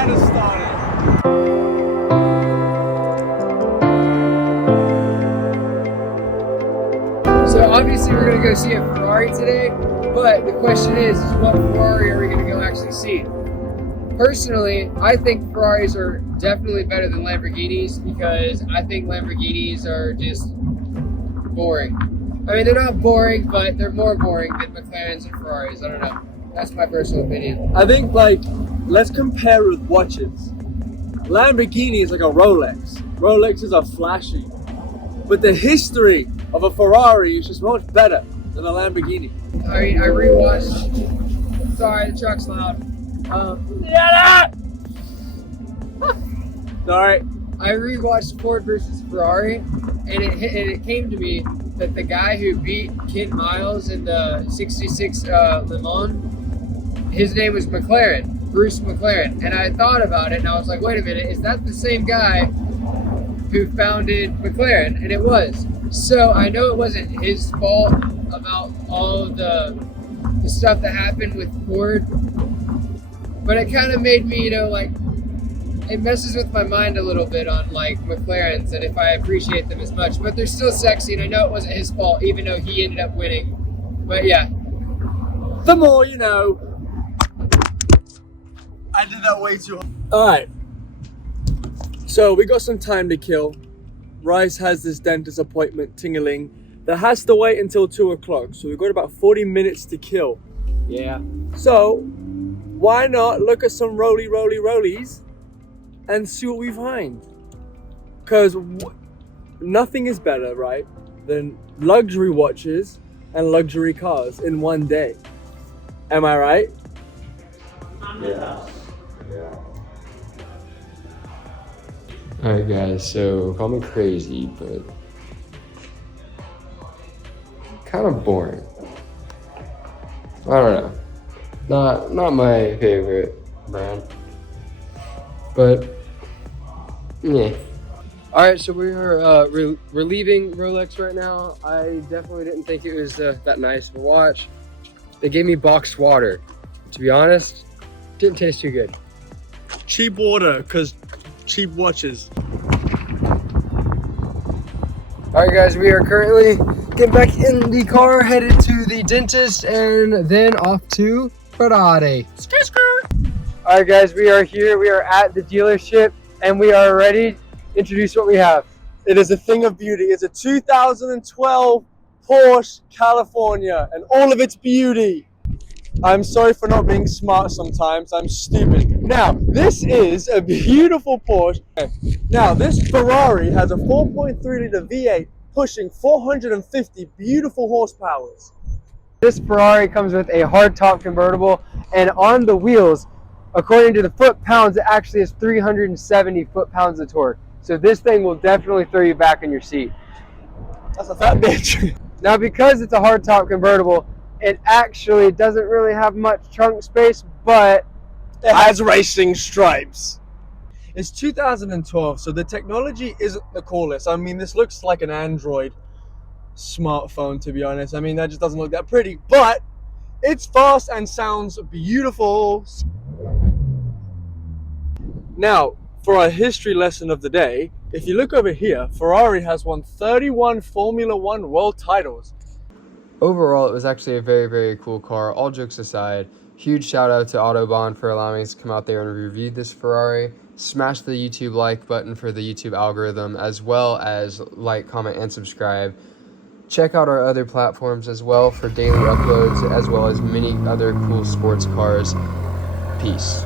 had to start it. So obviously we're gonna go see a Ferrari today, but the question is what Ferrari are we gonna go actually see? Personally, I think Ferraris are definitely better than Lamborghinis because I think Lamborghinis are just boring. I mean, they're not boring, but they're more boring than McLarens and Ferraris. I don't know. That's my personal opinion. I think, like, let's compare with watches. Lamborghini is like a Rolex. Rolexes are flashy. But the history of a Ferrari is just much better than a Lamborghini. I mean, I rewatched. Sorry, the truck's loud. Sorry. I rewatched Ford versus Ferrari, and it came to me that the guy who beat Ken Miles in the '66 Le Mans, his name was McLaren, Bruce McLaren. And I thought about it, and I was like, wait a minute, is that the same guy who founded McLaren? And it was. So I know it wasn't his fault about all of the stuff that happened with Ford, but it kind of made me, like, it messes with my mind a little bit on, like, McLarens and if I appreciate them as much. But they're still sexy, and I know it wasn't his fault, even though he ended up winning. But yeah. The more you know. I did that way too hard. Alright. So we got some time to kill. Rice has this dentist appointment, tingling, that has to wait until 2 o'clock. So we've got about 40 minutes to kill. Yeah. So why not look at some rollies and see what we find? Because nothing is better, right, than luxury watches and luxury cars in one day. Am I right? Yeah. Alright guys, so call me crazy, but kind of boring. I don't know. Not my favorite brand. But yeah. Alright, so we're leaving Rolex right now. I definitely didn't think it was that nice of a watch. They gave me boxed water. To be honest, didn't taste too good. Cheap water, because cheap watches. Alright guys, we are currently getting back in the car, headed to the dentist, and then off to Ferrari. Alright guys, we are here. We are at the dealership, and we are ready to introduce what we have. It is a thing of beauty. It's a 2012 Porsche California and all of its beauty. I'm sorry for not being smart sometimes. I'm stupid. Now, this is a beautiful Porsche. Now, this Ferrari has a 4.3 liter V8 pushing 450 beautiful horsepower. This Ferrari comes with a hardtop convertible, and on the wheels, according to the foot-pounds, it actually has 370 foot-pounds of torque. So this thing will definitely throw you back in your seat. That's a fat bitch. Now, because it's a hardtop convertible, it actually doesn't really have much trunk space, but it has racing stripes. It's 2012, so the technology isn't the coolest. I mean, this looks like an Android smartphone, to be honest. I mean, that just doesn't look that pretty, but it's fast and sounds beautiful. Now, for our history lesson of the day, if you look over here, Ferrari has won 31 Formula One world titles. Overall, it was actually a very, very cool car. All jokes aside, huge shout out to Autobahn for allowing us to come out there and review this Ferrari. Smash the YouTube like button for the YouTube algorithm, as well as like, comment, and subscribe. Check out our other platforms as well for daily uploads, as well as many other cool sports cars. Peace.